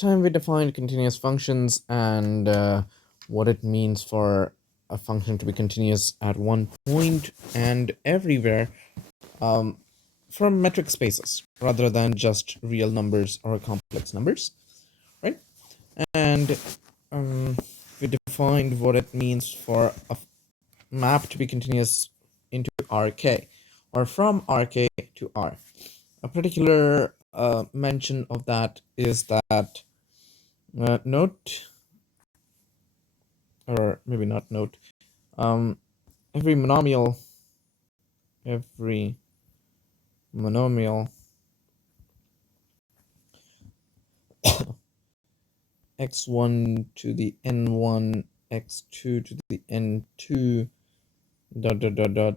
time we defined continuous functions and what it means for a function to be continuous at one point and everywhere um, from metric spaces rather than just real numbers or complex numbers, right? And um, we defined what it means for a map to be continuous into Rk or from Rk to R. A particular mention of that is that note, or maybe not note, um, every monomial, every monomial x1 to the n1, x2 to the n2, dot dot dot dot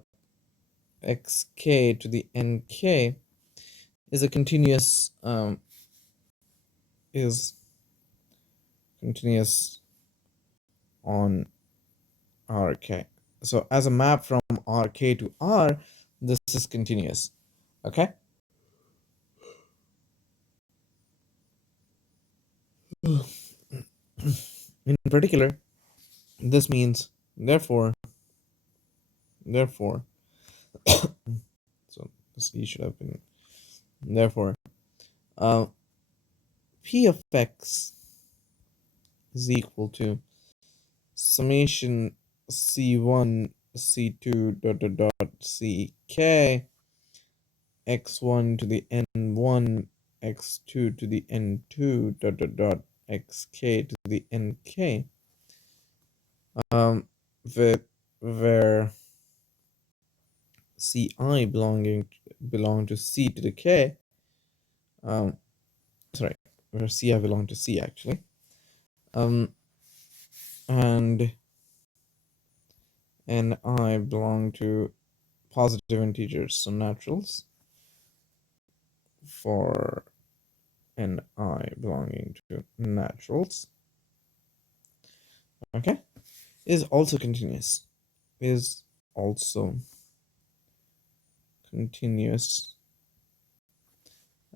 xk to the nk is a continuous is continuous on Rk. So as a map from Rk to R, this is continuous. Okay. In particular, this means therefore so this E should have been therefore p of x is equal to summation c1 c2 dot dot dot ck x1 to the n1 x2 to the n2 dot dot dot xk to the nk um where ci belong to c to the k sorry, where ci belong to c actually, and ni belong to positive integers, so naturals for ni belonging to naturals, okay, is also continuous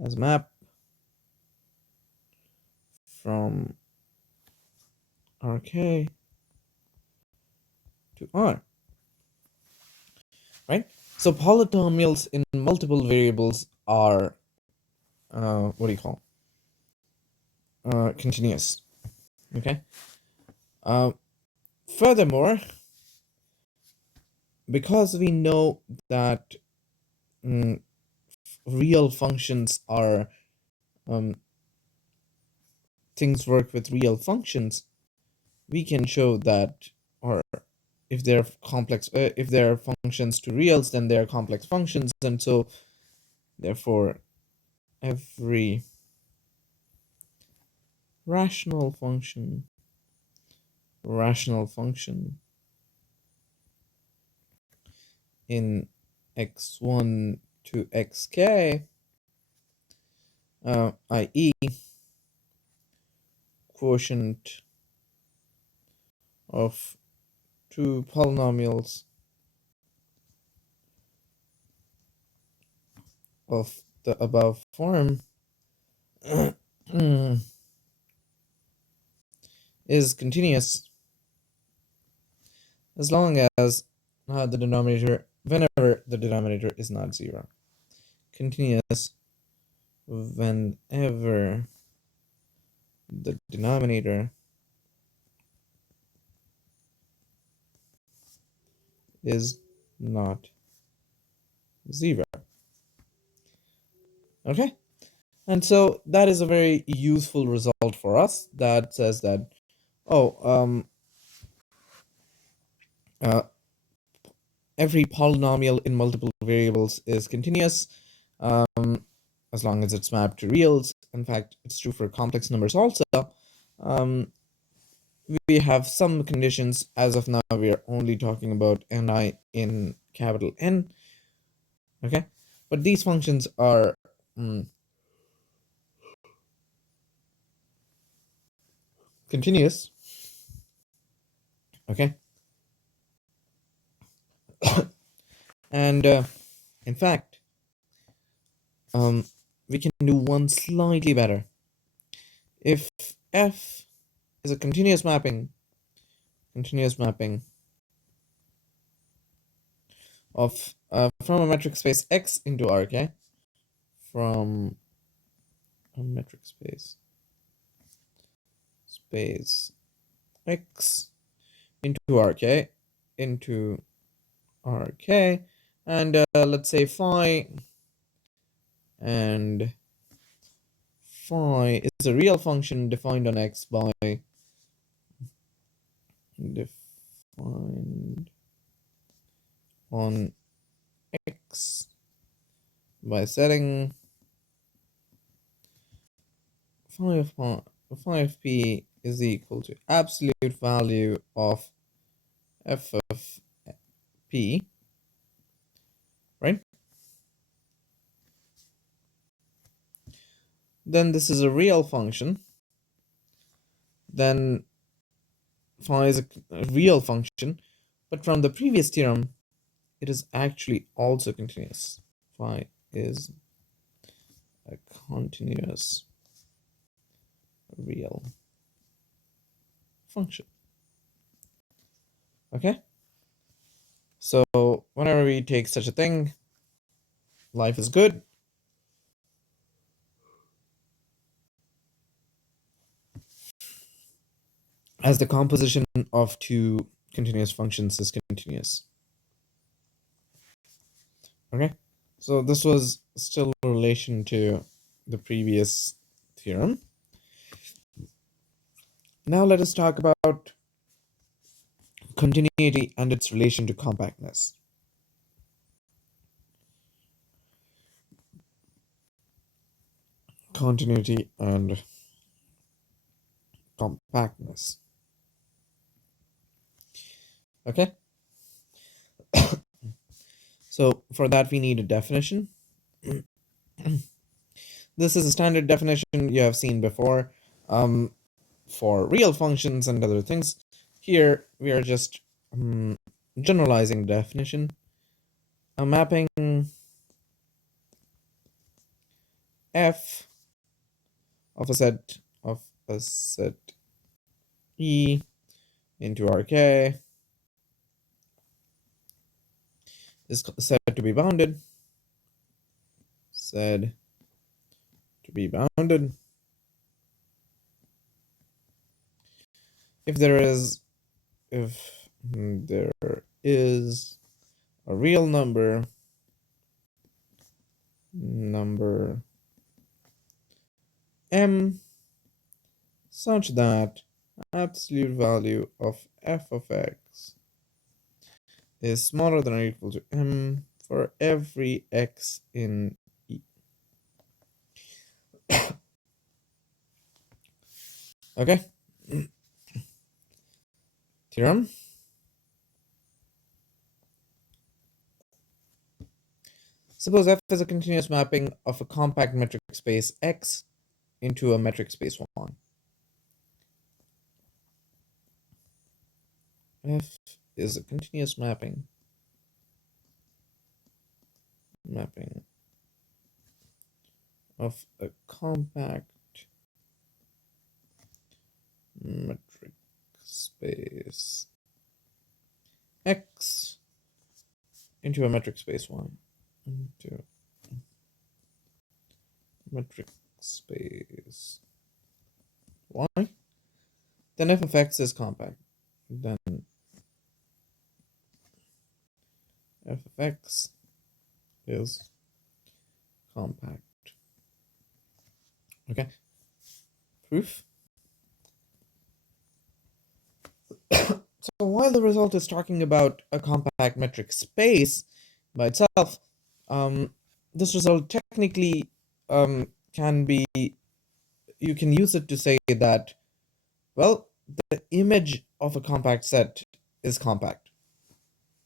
as map from Rk to R, right? So polynomials in multiple variables are what do you call continuous, okay? Furthermore, because we know that real functions are things work with real functions, we can show that, or if they're complex, if they're functions to reals, then they're complex functions, and so therefore every rational function in x1 to xk, i.e. quotient of two polynomials of the above form is continuous as long as the denominator, whenever the denominator is not zero. Continuous whenever the denominator is not zero. Okay, and so that is a very useful result for us that says that, every polynomial in multiple variables is continuous as long as it's mapped to reals. In fact, it's true for complex numbers also. We have some conditions. As of now, we are only talking about ni in capital N. Okay, but these functions are continuous. Okay, and in fact, we can do one slightly better. if F is a continuous mapping of from a metric space X into Rk, from a metric space X into Rk, and let's say phi is a real function defined on X by setting phi of p is equal to absolute value of f of p, right? Then this is a real function. Then phi is a real function, but from the previous theorem, it is actually also continuous. Phi is a continuous real function. Okay? So whenever we take such a thing, life is good. As the composition of two continuous functions is continuous. Okay? So this was still in relation to the previous theorem. Now let us talk about continuity and its relation to compactness. Continuity and compactness. Okay? So for that we need a definition. This is a standard definition you have seen before for real functions and other things. Here we are just generalizing definition. A mapping F of a set E into Rk is said to be bounded. If there is a real number m such that absolute value of f of x is smaller than or equal to m for every x in E. Okay? Theorem. Suppose F is a continuous mapping of a compact metric space X into a metric space 1. F is a continuous mapping of a compact metric space X into a metric space 1. Into metric space Y. Then f of x is compact. Then f of x is compact. Okay. Proof. So while the result is talking about a compact metric space by itself, this result technically can be, you can use it to say that, well, the image of a compact set is compact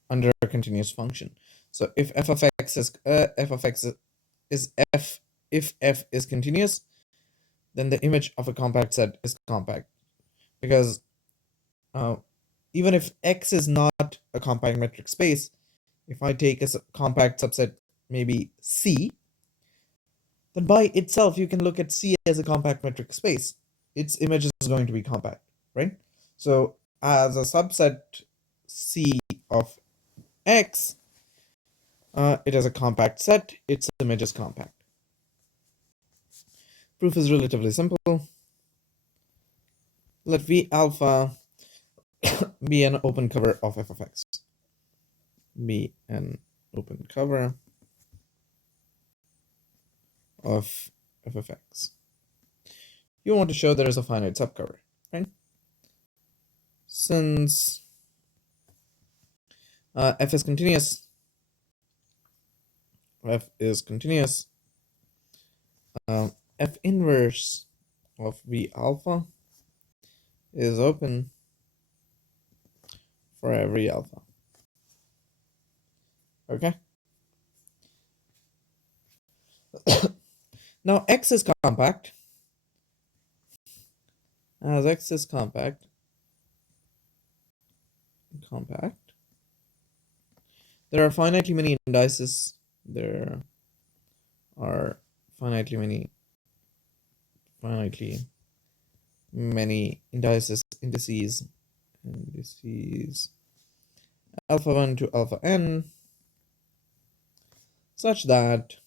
under a continuous function. So if f of x is if f is continuous, then the image of a compact set is compact, because even if X is not a compact metric space, if I take a compact subset maybe C, then by itself you can look at C as a compact metric space. its image is going to be compact, right? So as a subset C of X, it is a compact set, its image is compact. Proof is relatively simple. Let V alpha be an open cover of f of x. Be an open cover of f of x. You want to show there is a finite subcover, right? Since f is continuous, f inverse of V alpha is open for every alpha. Okay. Now X is compact. As X is compact, there are finitely many indices. There are finitely many indices alpha 1 to alpha n, such that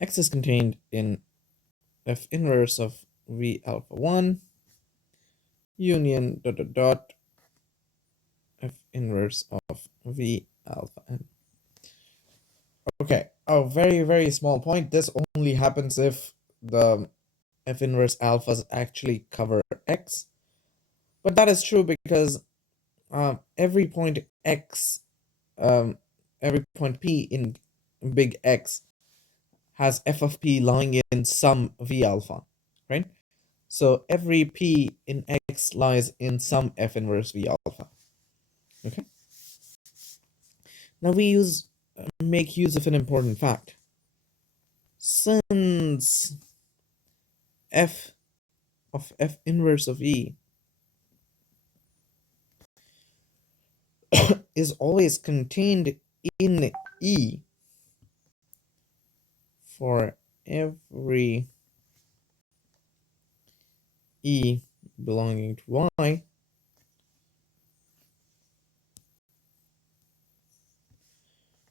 X is contained in f inverse of V alpha 1 union f inverse of V alpha n. Okay, a very, very small point. This only happens if the f inverse alphas actually cover X. But that is true because every point X, every point P in big X has f of P lying in some V alpha, right? So every P in X lies in some f inverse V alpha. Okay. Now we make use of an important fact. Since f of f inverse of E is always contained in E for every E belonging to Y,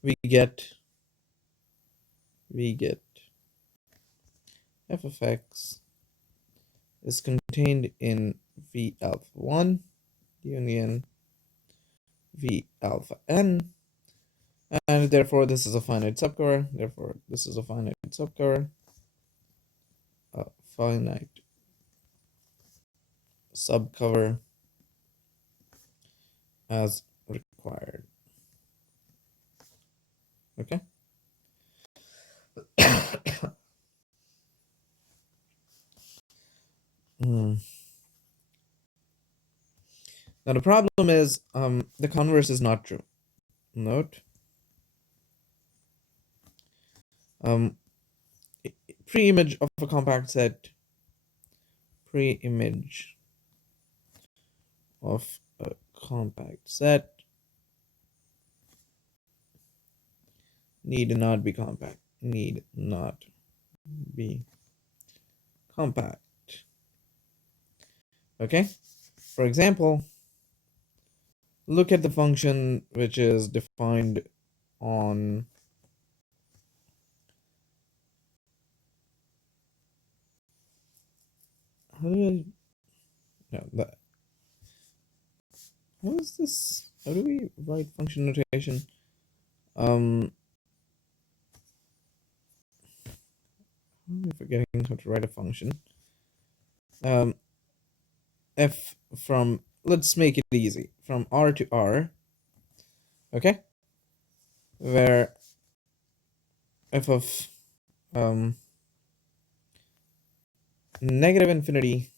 we get f of x is contained in V alpha 1 union V alpha n, and therefore this is a finite subcover. Therefore this is a finite subcover. A finite subcover as required. Okay. Now the problem is the converse is not true. Note pre-image of a compact set, pre-image of a compact set need not be compact. Need not be compact. Okay. For example, look at the function which is defined on how do I no that what is this? How do we write function notation? I'm forgetting how to write a function. F from, let's make it easy, from R to R, okay, where f of negative infinity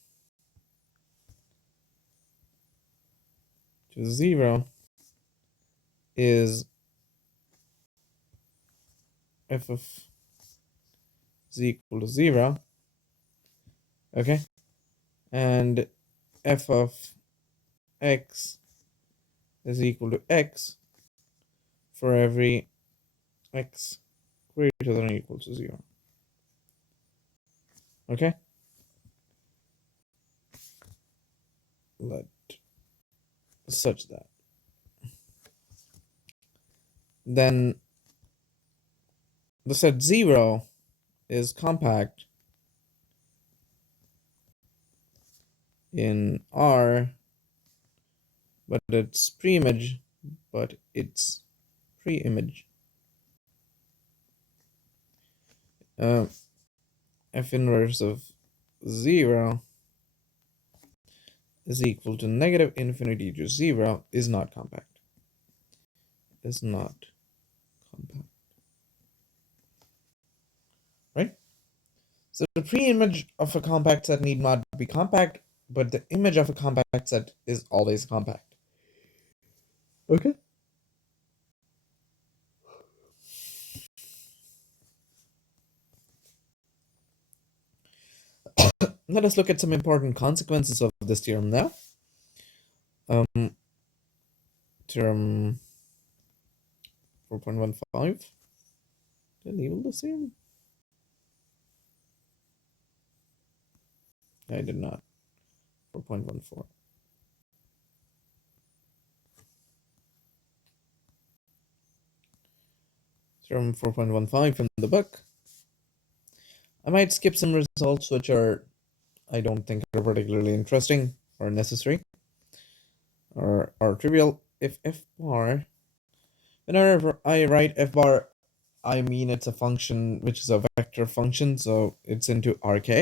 to 0 is f of z equal to 0, okay, and f of x is equal to x for every x greater than or equal to 0. Okay? Let such that. Then the set 0 is compact in R, but it's pre-image, F inverse of 0 is equal to negative infinity to 0 is not compact. Is not compact. Right? So the pre-image of a compact set need not be compact, but the image of a compact set is always compact. Okay? Let us look at some important consequences of this theorem now. Theorem 4.15. Did I label this theorem? I did not. 4.14. Theorem 4.15 from the book. I might skip some results which I don't think are particularly interesting or necessary or trivial. If f bar, whenever I write f bar, I mean it's a function which is a vector function, so it's into Rk.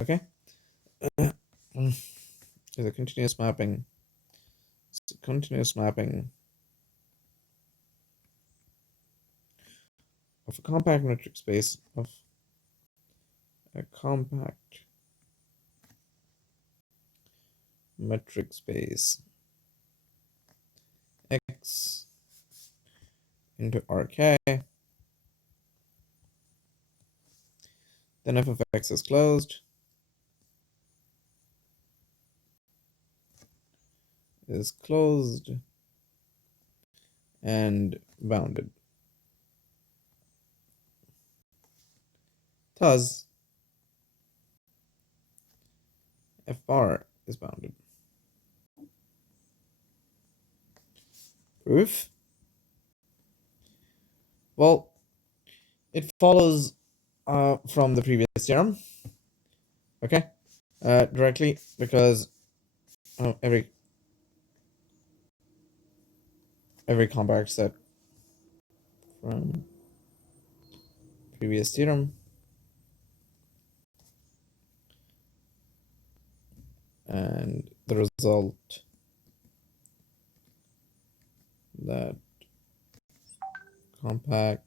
Okay? Is a continuous mapping. It's a continuous mapping of a compact metric space of a compact metric space X into Rk. Then f of x is closed. Is closed and bounded. Thus, f bar is bounded. Proof? Well, it follows from the previous theorem. Okay? Directly, because every compact set from previous theorem and the result that compact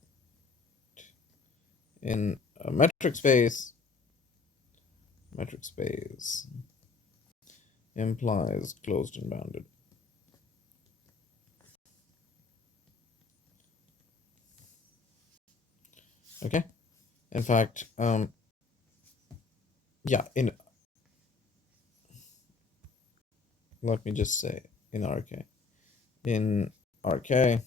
in a metric space implies closed and bounded. Okay? In fact, yeah, let me just say in Rk. In Rk,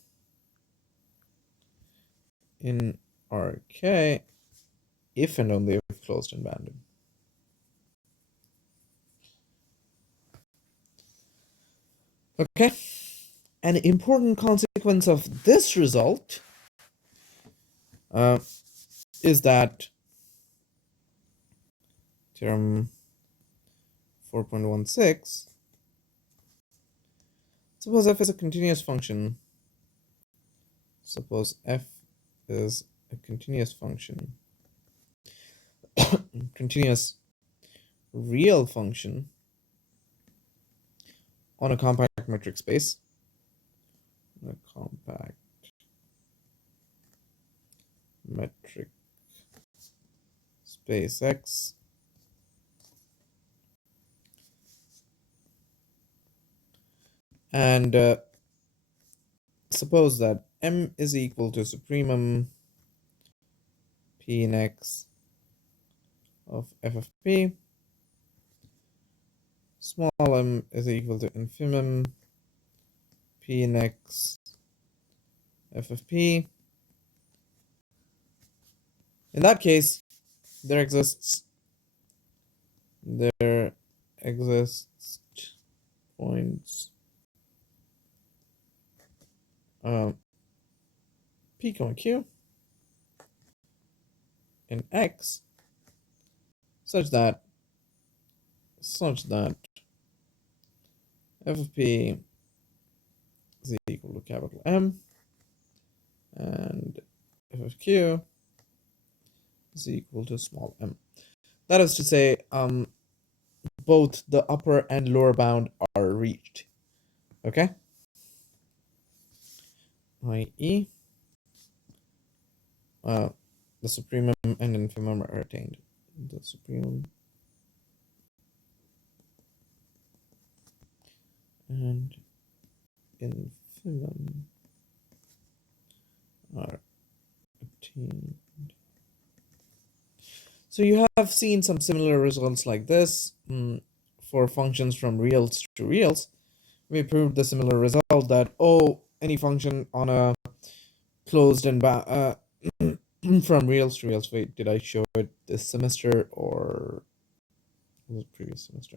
if and only if closed and bounded. Okay? An important consequence of this result is that theorem 4.16, suppose f is a continuous function. Suppose f is a continuous function, continuous real function on a compact metric space. A compact metric space X. And suppose that M is equal to supremum P in X of f of P. Small m is equal to infimum P in X f of P. In that case, there exists points p comma q in x such that f of p is equal to capital M and f of q is equal to small m. That is to say, both the upper and lower bound are reached. Okay? i.e., the supremum and infimum are attained. The supremum and infimum are attained. So you have seen some similar results like this for functions from reals to reals. We proved the similar result that any function on a closed and from reals to reals. Wait, did I show it this semester or was it previous semester?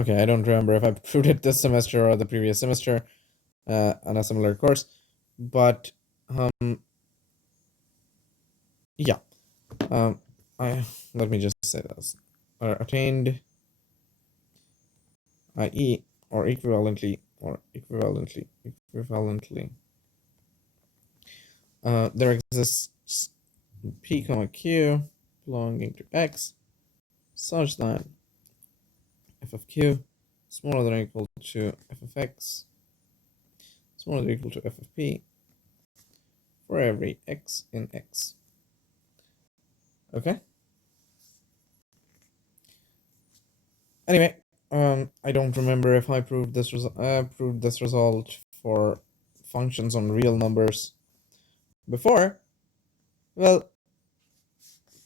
Okay, I don't remember if I proved it this semester or the previous semester on a similar course, but yeah. Let me just say this: are attained, i.e., or equivalently. There exists p comma q belonging to x such that f of q smaller than or equal to f of x smaller than or equal to f of p for every x in x. Okay. Anyway, I don't remember if I proved this result for functions on real numbers before. Well,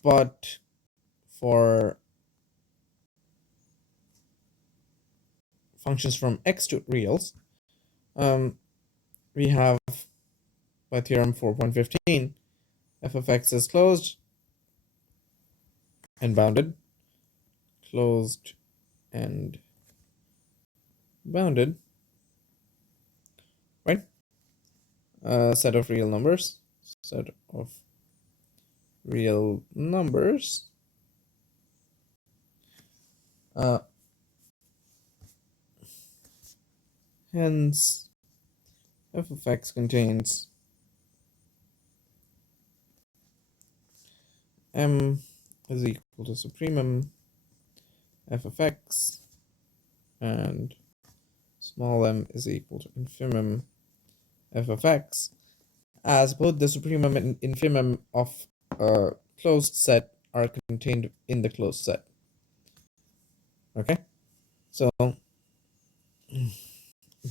but for functions from x to reals, we have by theorem 4.15, f of x is closed and bounded, closed and bounded, right? Set of real numbers, hence f of x contains m is equal to supremum f of x and small m is equal to infimum f of x, as both the supremum and infimum of a closed set are contained in the closed set. Okay, so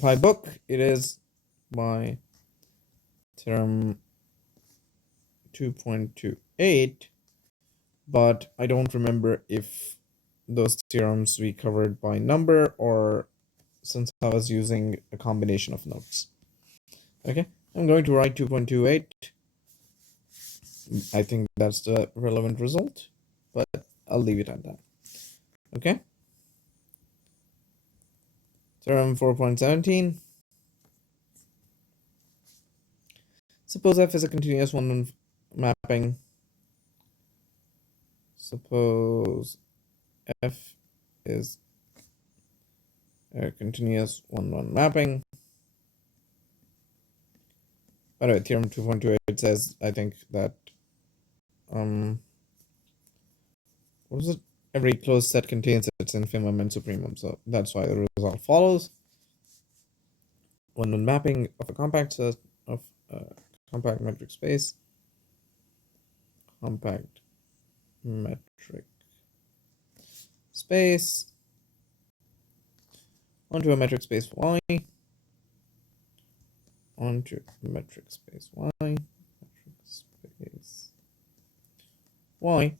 by book it is by theorem 2.28, but I don't remember if those theorems we covered by number or since I was using a combination of notes. Okay, I'm going to write 2.28. I think that's the relevant result, but I'll leave it at that. Okay. Theorem 4.17. Suppose f is a continuous one-one mapping. Suppose f is a continuous one-one mapping. By the way, theorem 2.28 says, I think that what was it? Every closed set contains its infimum and supremum, so that's why the result follows. One-one mapping of a compact set of compact metric space. Compact metric space onto a metric space y. Onto metric space y. Metric space y.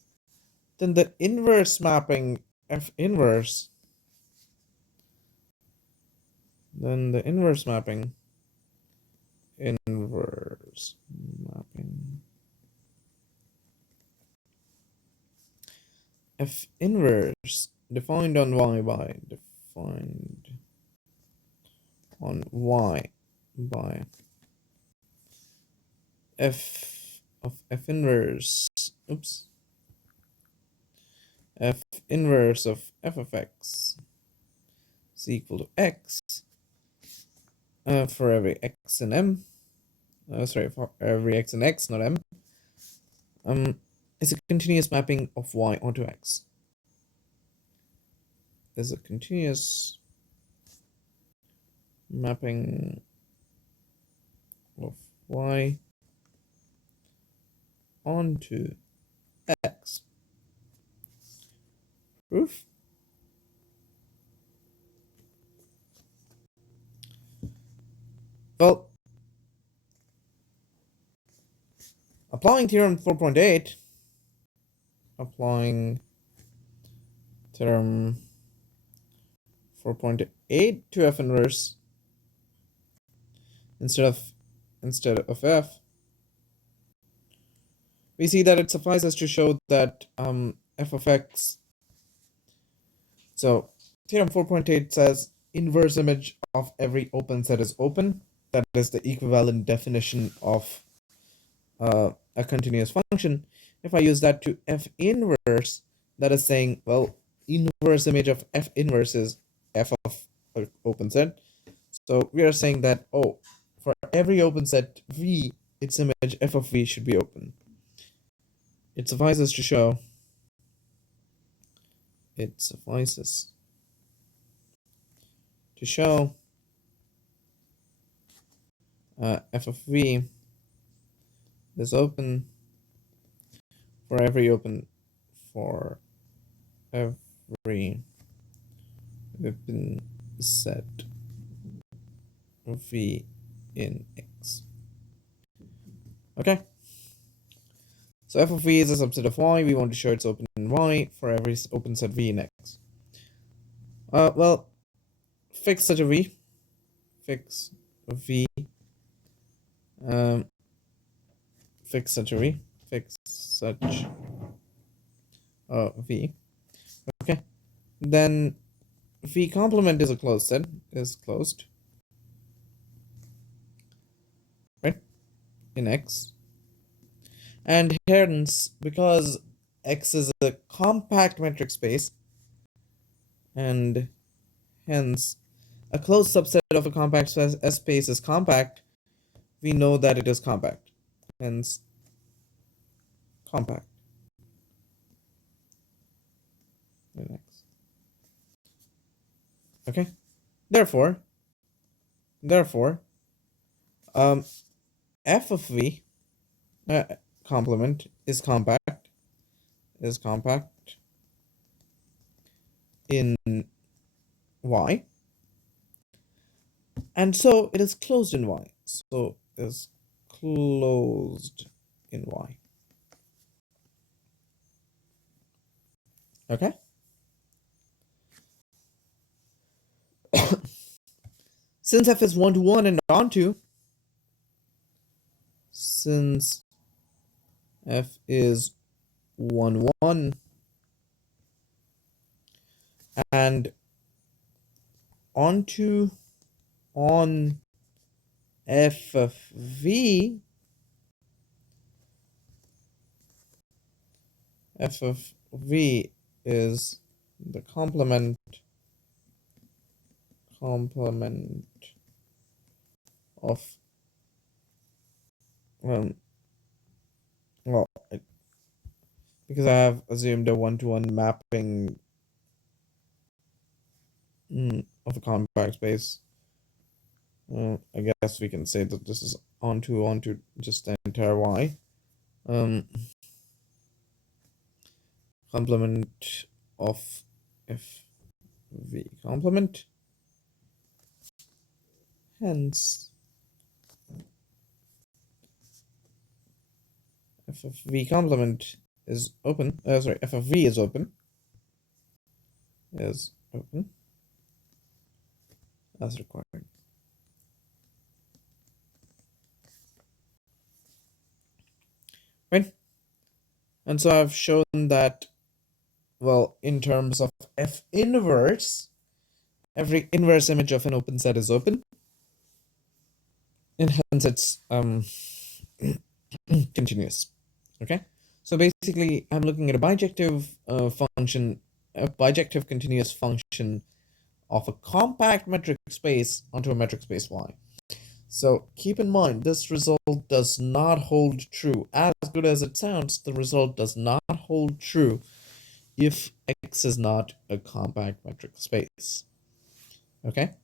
Then the inverse mapping f inverse Then the inverse mapping. F inverse defined on y by f of f inverse. Oops. F inverse of f of x is equal to x for every x in m. For every x in x, not m. Is a continuous mapping of y onto x. Is a continuous mapping of y onto x. Proof? Well, applying theorem 4.8, applying theorem 4.8 to f inverse instead of f, we see that it suffices to show that f of x. So theorem 4.8 says inverse image of every open set is open. That is the equivalent definition of a continuous function. If I use that to f inverse, that is saying, well, inverse image of f inverse is f of an open set. So we are saying that, oh, for every open set V, its image f of V should be open. It suffices to show f of V is open for every open set V in X. Okay. So f of V is a subset of Y. We want to show it's open in Y for every open set V in X. Well, fix such a V. Fix V. Fix such a V. Fix such V. Okay. Then V complement is a closed set. Is closed. Right? In X. And hence, because X is a compact metric space, and hence a closed subset of a compact S space is compact, we know that it is compact. Hence, compact in X. Okay. Therefore, f of V complement is compact in Y, and so it is closed in Y. So is closed in Y. Okay. Since f is 1-to-1 and onto, since f is 1-1 and onto on f of V, f of V is the complement of well, because I have assumed a 1-to-1 mapping of a compact space, I guess we can say that this is onto just the entire Y. Complement of f V complement. Hence, f of V complement is open. Sorry, f of V is open. As required. right? And so I've shown that, well, in terms of F inverse, every inverse image of an open set is open, and hence it's continuous. Okay, so basically I'm looking at a bijective function, a bijective continuous function of a compact metric space onto a metric space Y. So keep in mind, this result does not hold true. As good as it sounds, the result does not hold true if X is not a compact metric space. Okay?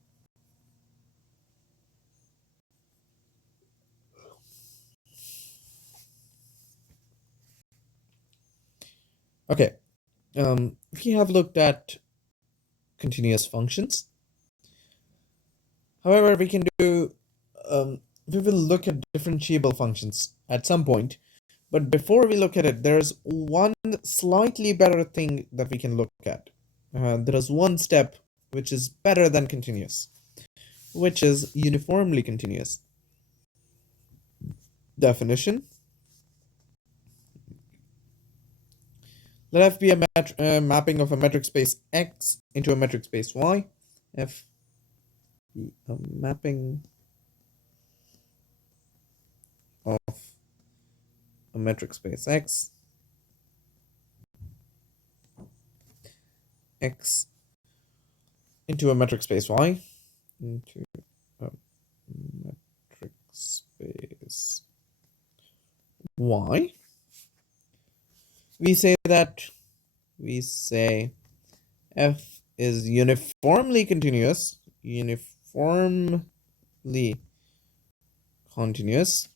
Okay. We have looked at continuous functions. However, we will look at differentiable functions at some point. But before we look at it, there's one slightly better thing that we can look at. There is one step which is better than continuous, which is uniformly continuous. Definition. Let F be a mapping of a metric space X into a metric space Y. F be a mapping of a metric space X into a metric space Y, into a metric space Y. We say F is uniformly continuous, uniformly continuous,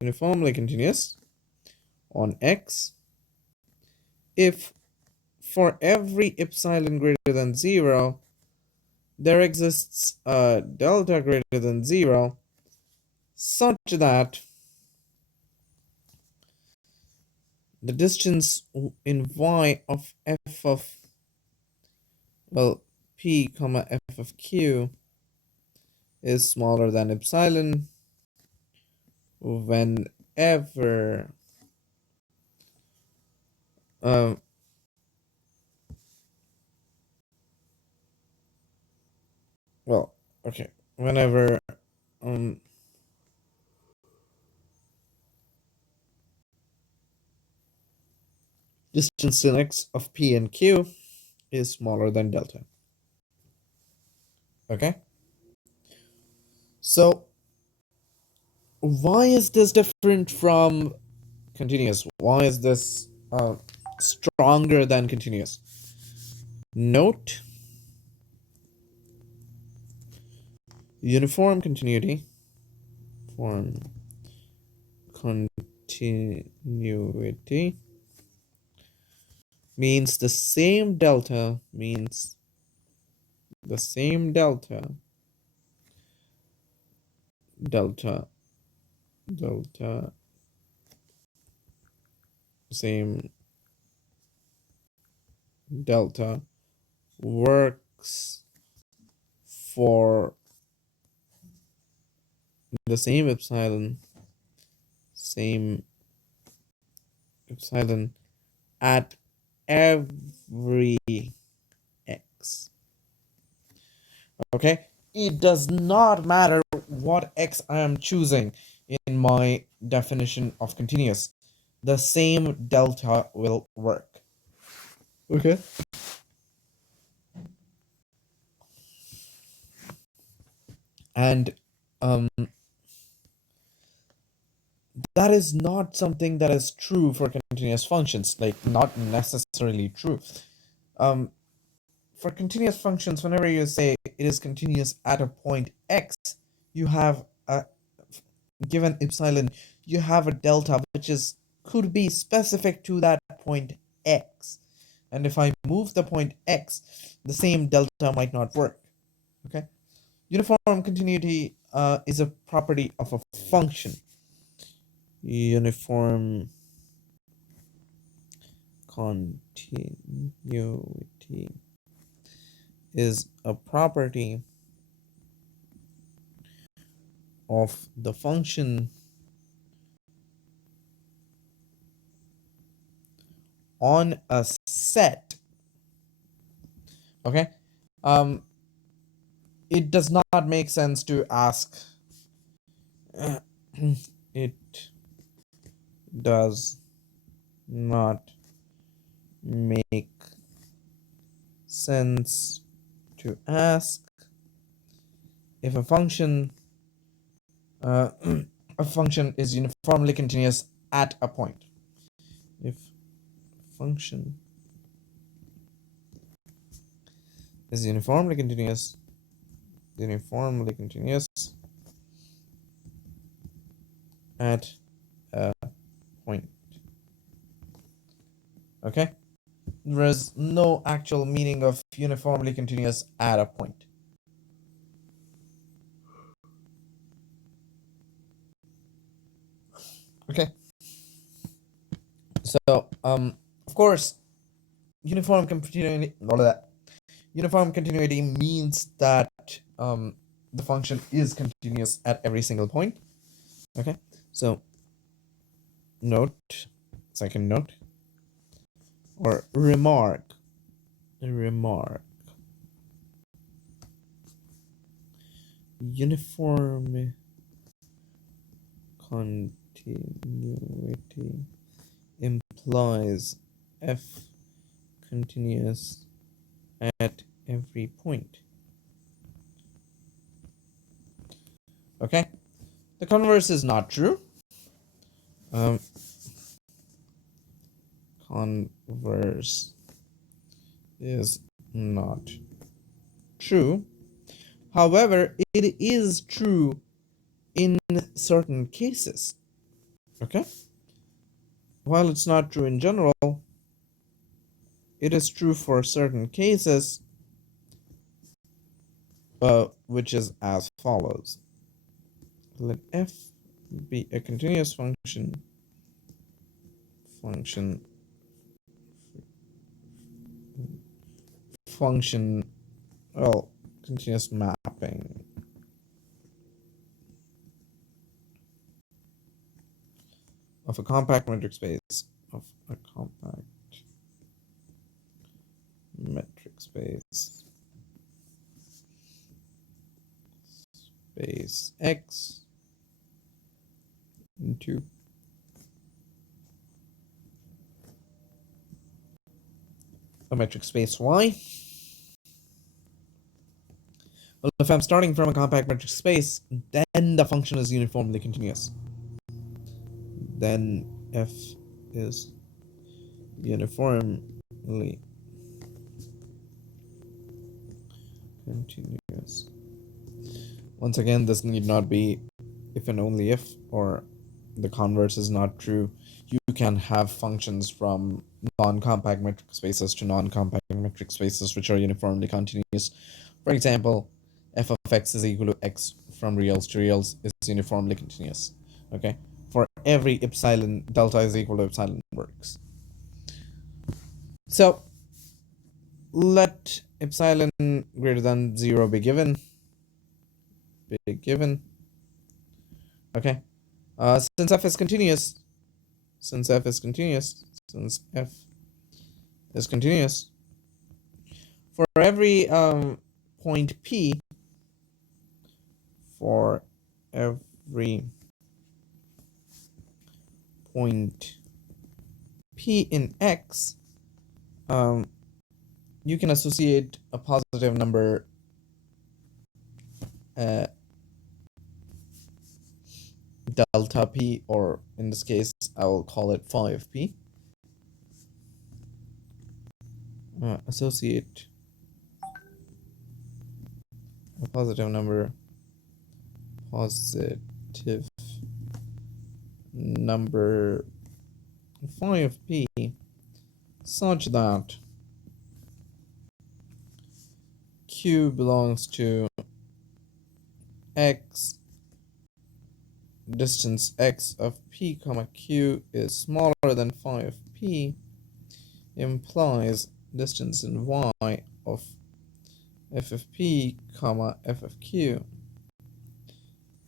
uniformly continuous on X if for every epsilon greater than 0 there exists a delta greater than 0 such that the distance in y of f of, well, p comma f of q is smaller than epsilon whenever um well okay whenever um distance in x of p and q is smaller than delta. Okay, so why is this different from continuous? Why is this stronger than continuous? Note uniform continuity. Form continuity means the same delta delta delta same delta works for the same epsilon at every x. Okay, it does not matter what x I am choosing in my definition of continuous, the same delta will work. Okay, and that is not something that is true for continuous functions, like not necessarily true. um for continuous functions, whenever you say it is continuous at a point x, you have a given epsilon, you have a delta which is could be specific to that point x, and if I move the point x, the same delta might not work. Okay, uniform continuity is a property of a function. Uniform continuity is a property of the function on a set, okay, it does not make sense to ask it does not make sense to ask if a function uh, a function is uniformly continuous at a point. If function is uniformly continuous at a point. Okay, there is no actual meaning of uniformly continuous at a point. Okay, so of course uniform continuity means that the function is continuous at every single point. Okay, so second note or remark uniform continuity implies f continuous at every point. Okay, the converse is not true. Converse is not true. However, it is true in certain cases. Okay, while it's not true in general, it is true for certain cases, which is as follows. Let f be a continuous function continuous mapping of a compact metric space space X into a metric space Y. Well, if I'm starting from a compact metric space, then the function is uniformly continuous. Then f is uniformly continuous. Once again, this need not be if and only if, or the converse is not true. You can have functions from non-compact metric spaces to non-compact metric spaces which are uniformly continuous. For example, f of x is equal to x from reals to reals is uniformly continuous. Okay, for every epsilon, delta is equal to epsilon works. So let epsilon greater than 0 be given. Okay, since f is continuous, for every point p, for every point p in x, you can associate a positive number delta p, or in this case I will call it 5p. Associate a positive number 5p such that q belongs to x, distance x of p comma q is smaller than 5p, implies distance in y of f of p comma f of q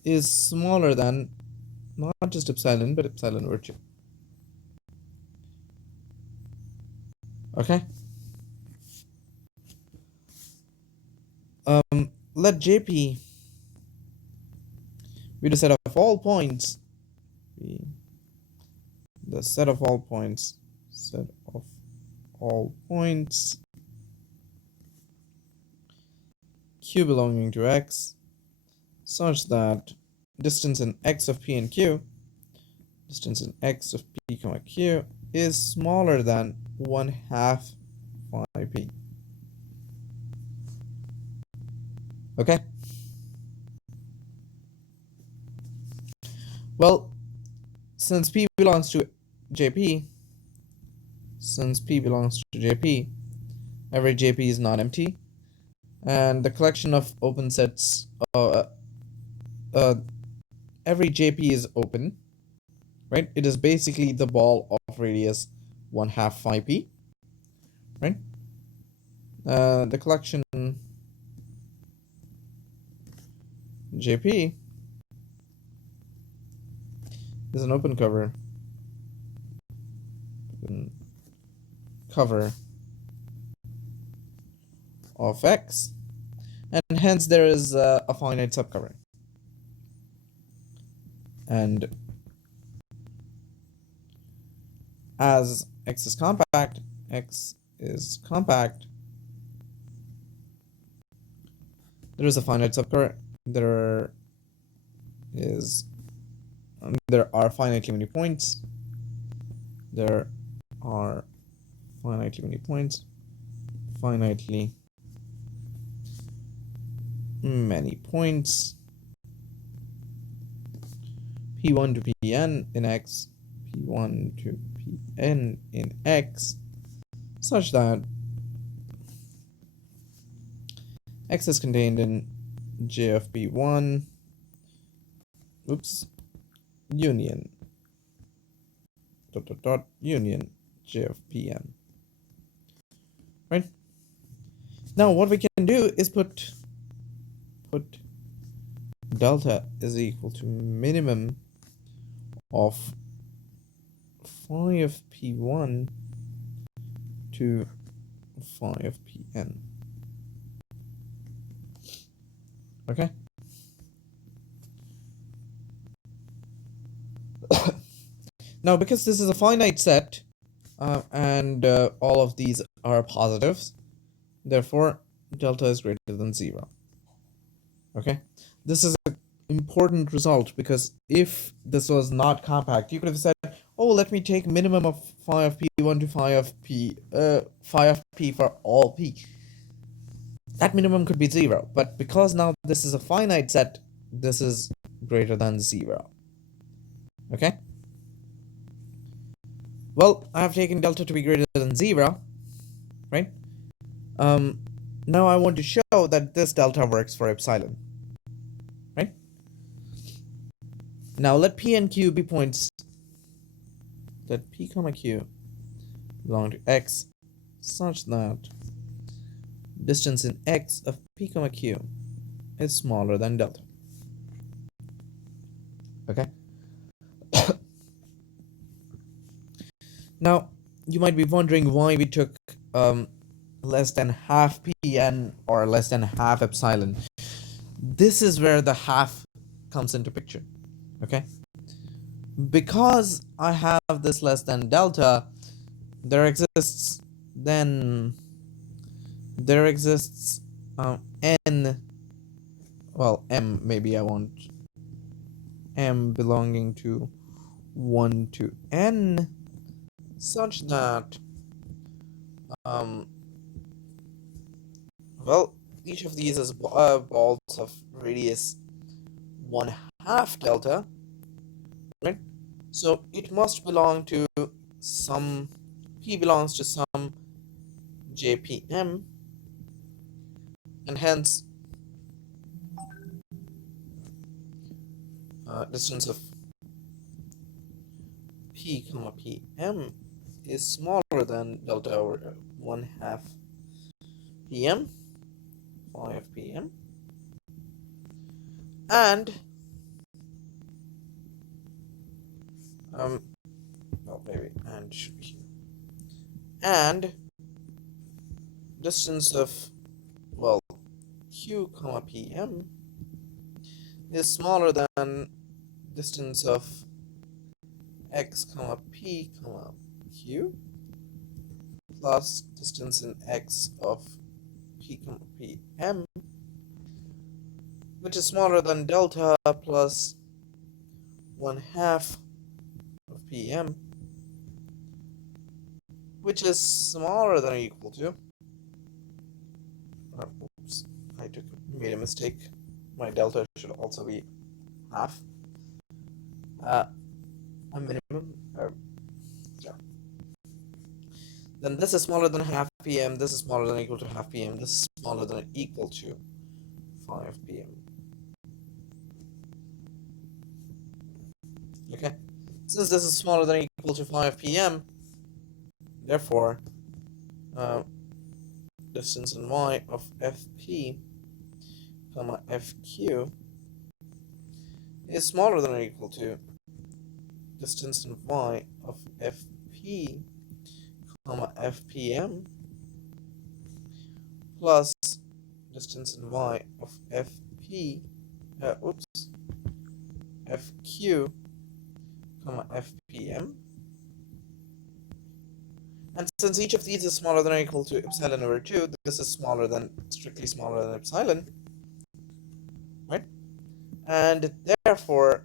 is smaller than not just epsilon, but epsilon over 2. Okay? Let Jp be the set of all points. Be the set of all points. Set of all points Q belonging to X such that distance in X of P and Q, distance in X of P comma Q is smaller than 1/2 phi P. Okay? Well, since P belongs to JP, every JP is non-empty, and the collection of open sets, every JP is open, right? It is basically the ball of radius 1/2 phi P, right? The collection JP is an open cover of X, and hence there is a finite subcover. And as X is compact, there is a finite subcover. There are finitely many points. Finitely many points. P1 to Pn in X, P1 to Pn in X, such that X is contained in J of P1, union, union J of Pn. Right? Now what we can do is put delta is equal to minimum of phi of P1 to phi of Pn. Okay? Now, because this is a finite set, and all of these are positives, therefore delta is greater than 0. Okay? This is an important result, because if this was not compact, you could have said, oh, let me take minimum of phi of P1 to phi of P for all P. That minimum could be 0, but because now this is a finite set, this is greater than 0. Okay? Well, I have taken delta to be greater than 0, right? Now I want to show that this delta works for epsilon, right? Now let P and Q be points. Let P comma Q belong to X such that distance in X of P comma Q is smaller than delta. Okay? Now, you might be wondering why we took less than half Pn or less than half epsilon. This is where the half comes into picture. Okay? Because I have this less than delta, there exists n, well, m, maybe I want m belonging to 1 to n, such that well, each of these is balls of radius 1/2 delta, right? So it must belong to some, P belongs to some JPM, and hence distance of P comma PM is smaller than delta over 1/2 PM, phi of PM, and Um, well, maybe and should be here. And distance of, well, q comma pm is smaller than distance of x comma p comma q plus distance in x of p comma pm, which is smaller than delta plus 1/2 of pm, which is smaller than or equal to, oops, made a mistake. My delta should also be half. A minimum. Yeah. Then this is smaller than half pm. This is smaller than or equal to half pm. This is smaller than or equal to 5 pm. Okay. Since this is smaller than or equal to 5 pm, therefore, distance in y of fp comma fq is smaller than or equal to distance in y of fp comma fpm plus distance in y of fp fq comma fpm. And since each of these is smaller than or equal to epsilon over 2, this is strictly smaller than epsilon, right? And therefore,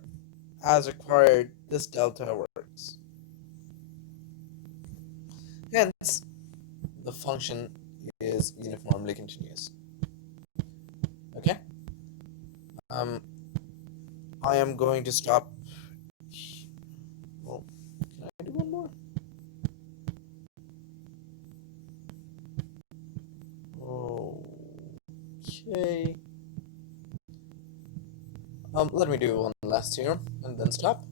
as required, this delta works. Hence, the function is uniformly continuous. Okay? I am going to stop. Well, can I do one more? Okay. Let me do one last theorem and then stop.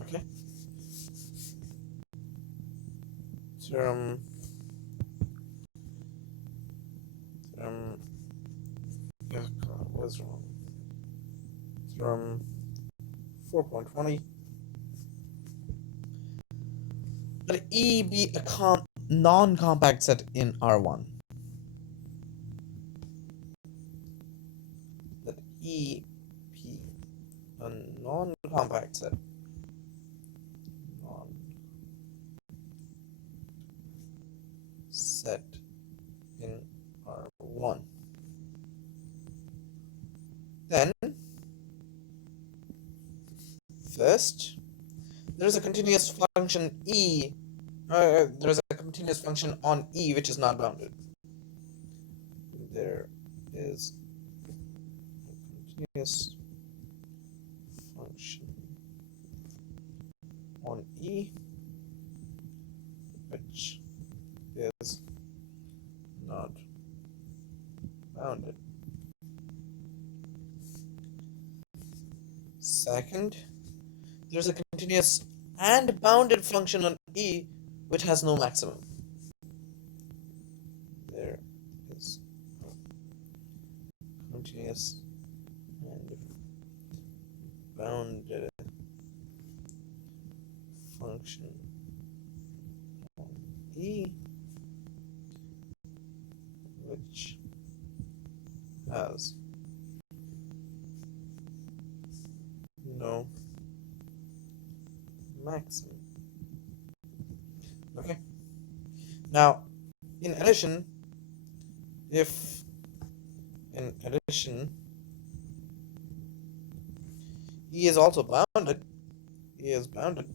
Okay. Theorem. Yeah, what is wrong? Theorem 4.20. Let E be a non-compact set in R1. Let E be a non-compact set. Set in R1. Then, first, there is a continuous function E. There is a continuous function on E which is not bounded. There is a continuous function on E which is not bounded. Second, there's a continuous and bounded function on E which has no maximum. There is a continuous and bounded function on E which has no maximum. Okay. Now, in addition, E is also bounded, E is bounded,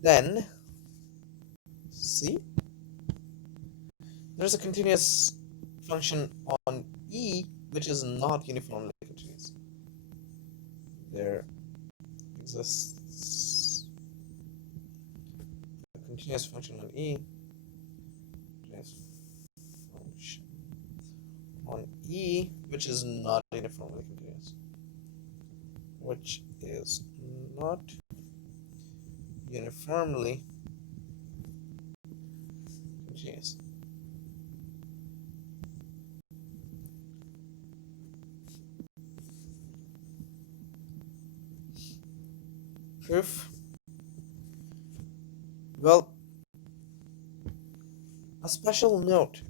then see, there's a continuous function on E which is not uniformly continuous. There exists a continuous function on E, which is not uniformly continuous, which is not uniformly continuous. proof. Well, a special note.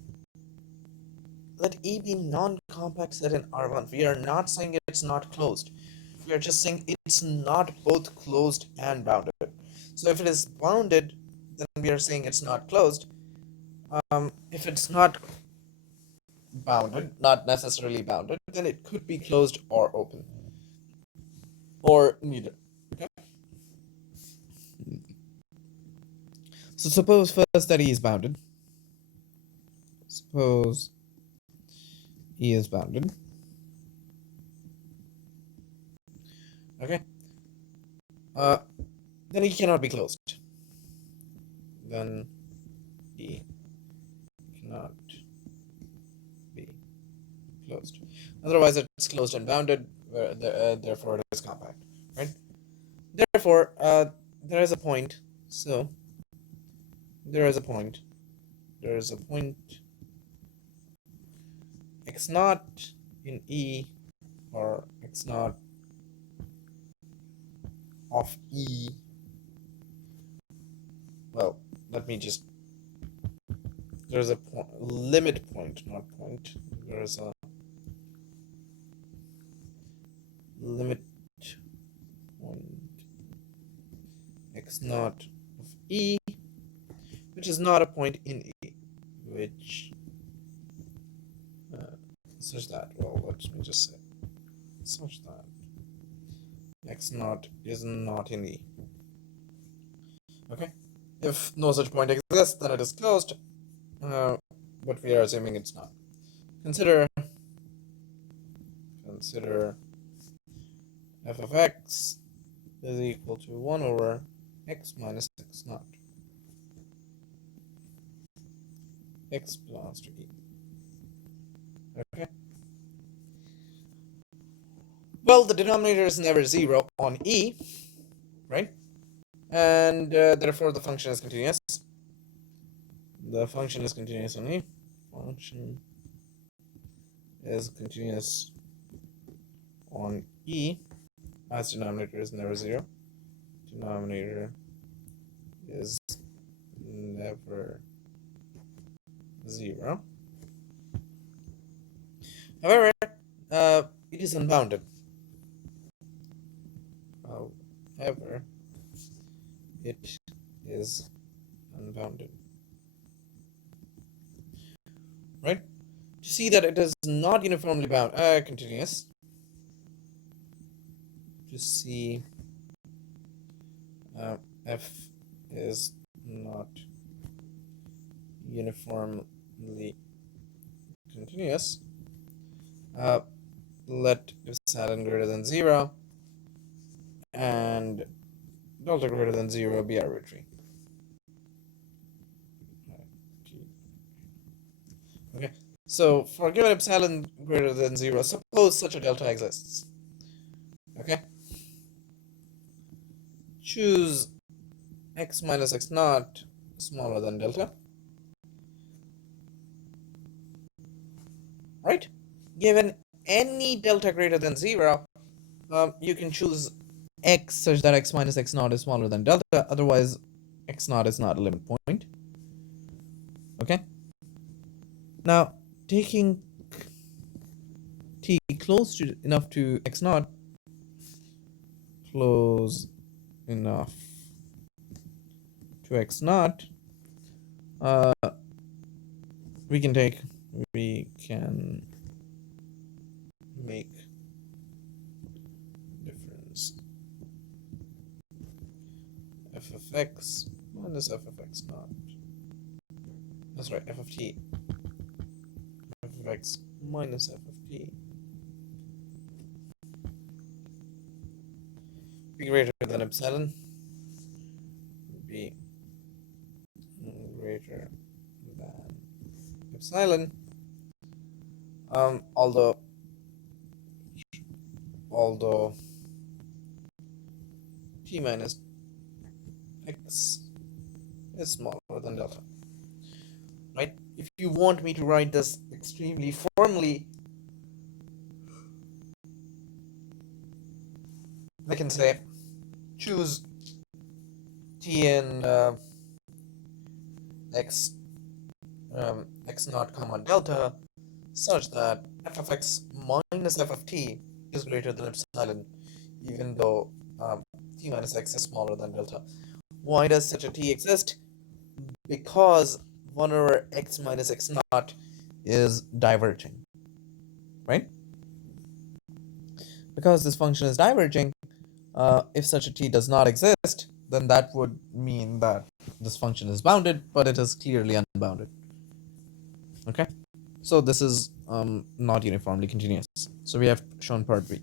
Let E be non-compact set in R1. We are not saying it's not closed. We are just saying it's not both closed and bounded. So if it is bounded, then we are saying it's not closed. If it's not bounded, not necessarily bounded, then it could be closed or open, or neither. Okay. So suppose first that E is bounded. Suppose E is bounded. Okay. Then E cannot be closed. Then E cannot be closed. Otherwise, it's closed and bounded. Therefore, it is compact. Right. Therefore, there is a point. So there is a point. There is a point x naught in E, or x naught of E. Well, let me just. There's a limit point, not point. There's a limit point x naught of E, which is not a point in E, which such that, well, let me just say such that x naught is not in E. Okay, if no such point exists, then it is closed, but we are assuming it's not. Consider f of x is equal to 1 over x minus x naught. X belongs to E. Okay. Well, the denominator is never 0 on E, right? And therefore the function is continuous. The function is continuous on E. Function is continuous on E, as denominator is never 0. Denominator is never 0. However, it is unbounded. However, it is unbounded. Right? To see that it is not uniformly bound, continuous. To see f is not uniformly continuous, let epsilon greater than 0 and delta greater than 0 be arbitrary. Okay, so for given epsilon greater than 0, suppose such a delta exists. Okay, choose x minus x naught smaller than delta. Right? Given any delta greater than 0, you can choose x such that x minus x naught is smaller than delta. Otherwise, x naught is not a limit point. Okay? Now, taking t close enough to x naught, close enough to x naught, we can make difference f of x minus f of x naught. That's right, f of t. F of x minus f of t be greater than epsilon. Be greater than epsilon. Although t minus x is smaller than delta. Right? If you want me to write this extremely formally, I can say choose t in x x naught comma delta such that f of x minus f of t is greater than epsilon, even though t minus x is smaller than delta. Why does such a t exist? Because 1 over x minus x naught is diverging, right? Because this function is diverging, if such a t does not exist, then that would mean that this function is bounded, but it is clearly unbounded. Okay, so this is not uniformly continuous. So we have shown part B.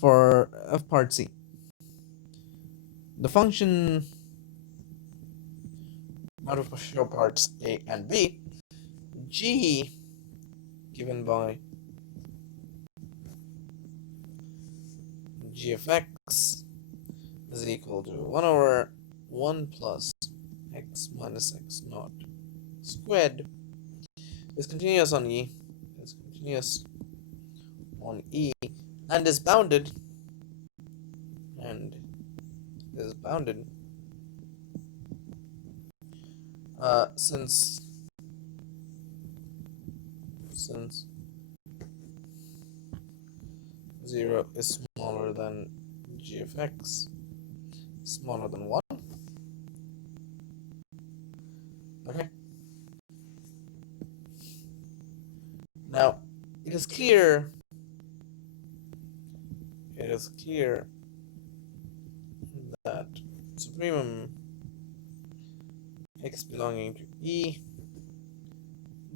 For part C, the function out of show parts A and B, g given by g of x is equal to 1 over 1 plus x minus x naught squared is continuous on E, and is bounded, since 0 is smaller than g of x, smaller than 1. Okay. Now, it is clear that supremum x belonging to E,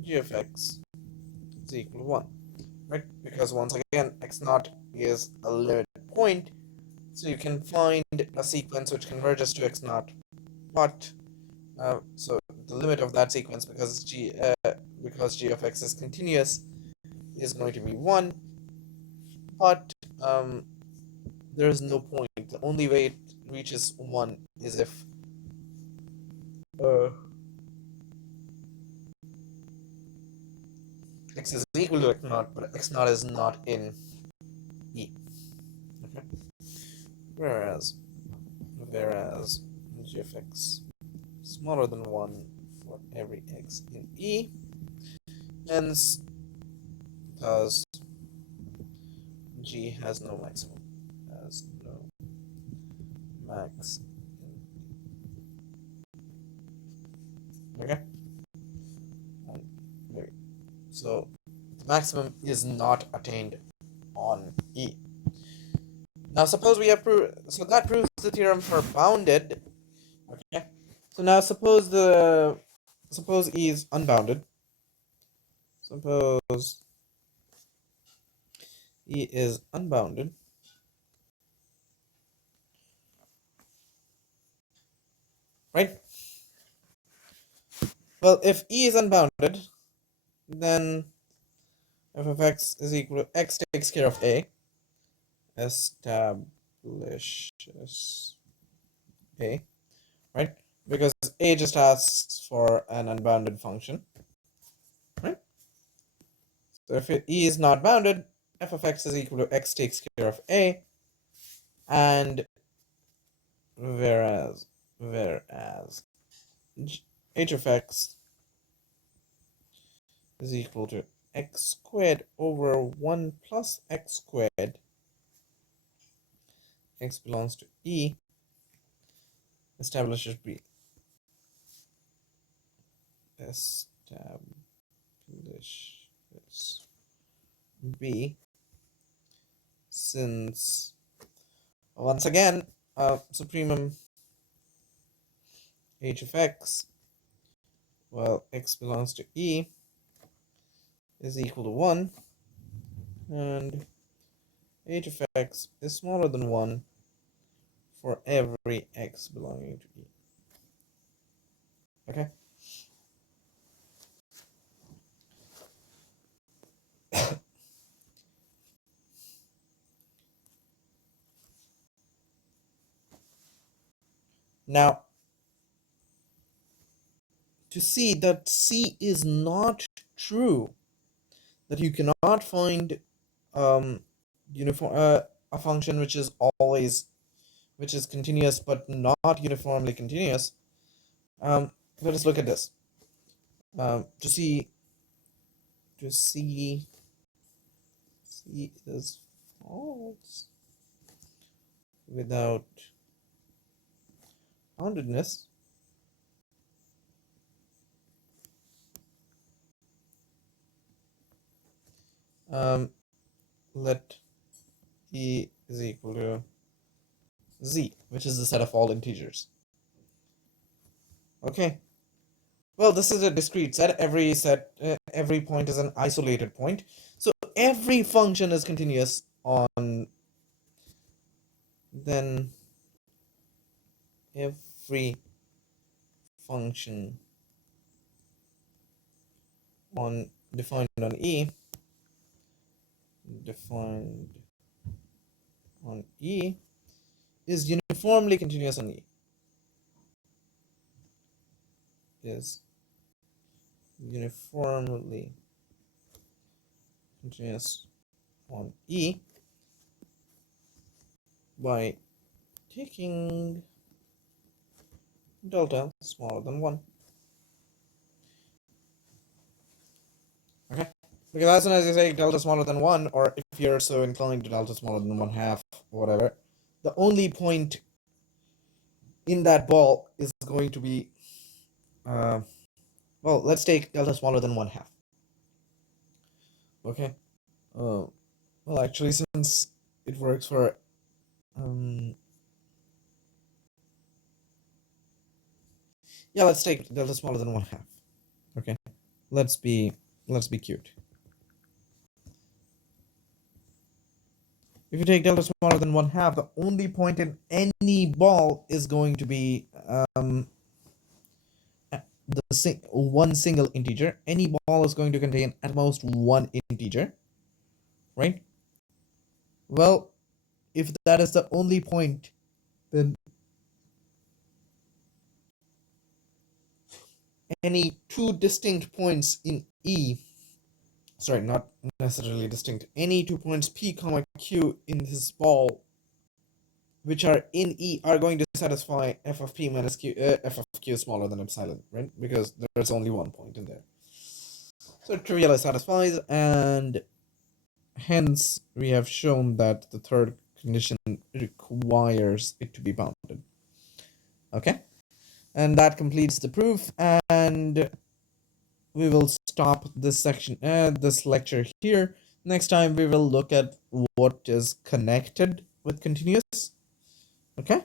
g of x is equal to 1, right? Because once again, x naught is a limit point, so you can find a sequence which converges to x naught, but so the limit of that sequence, because g of x is continuous, is going to be 1, but there is no point. The only way it reaches 1 is if x is equal to x naught, but x naught is not in E. Okay. Whereas g of x smaller than 1 for every x in E, hence because g has no maximum, max. Okay. So the maximum is not attained on E. Now suppose we have so that proves the theorem for bounded. Okay. So now suppose E is unbounded. Suppose E is unbounded. Right? Well, if E is unbounded, then f of x is equal to x takes care of A, establishes A, right? Because A just asks for an unbounded function, right? So if E is not bounded, f of x is equal to x takes care of A, and whereas h of x is equal to x squared over 1 plus x squared, x belongs to E, establishes B. Establishes B, since once again supremum h of x, well, x belongs to E, is equal to 1, and h of x is smaller than 1 for every x belonging to E. Okay. Now, to see that C is not true, that you cannot find uniform a function which is always which is continuous but not uniformly continuous, let us look at this. To see C is false without boundedness. Let E is equal to Z, which is the set of all integers. Okay. Well, this is a discrete set. Every point is an isolated point. So every function is continuous on, then every function on defined on E is uniformly continuous on E. Is uniformly continuous on E by taking delta smaller than 1. Okay? Because as soon as you say delta smaller than 1, or if you're so inclined to delta smaller than 1/2, or whatever, the only point in that ball is going to be, well, let's take delta smaller than 1/2. Okay? Well, actually, since it works for, yeah, let's take delta smaller than 1/2. Okay? Let's be cute. If you take delta smaller than 1/2, the only point in any ball is going to be one single integer. Any ball is going to contain at most one integer, right? Well, if that is the only point, then any two distinct points in E, sorry, not necessarily distinct, any 2 points P comma Q in this ball which are in E are going to satisfy f of P minus Q, f of Q smaller than epsilon, right? Because there's only one point in there. So it trivially satisfies, and hence we have shown that the third condition requires it to be bounded. Okay? And that completes the proof, and we will stop this section, this lecture here. Next time we will look at what is connected with continuous. Okay?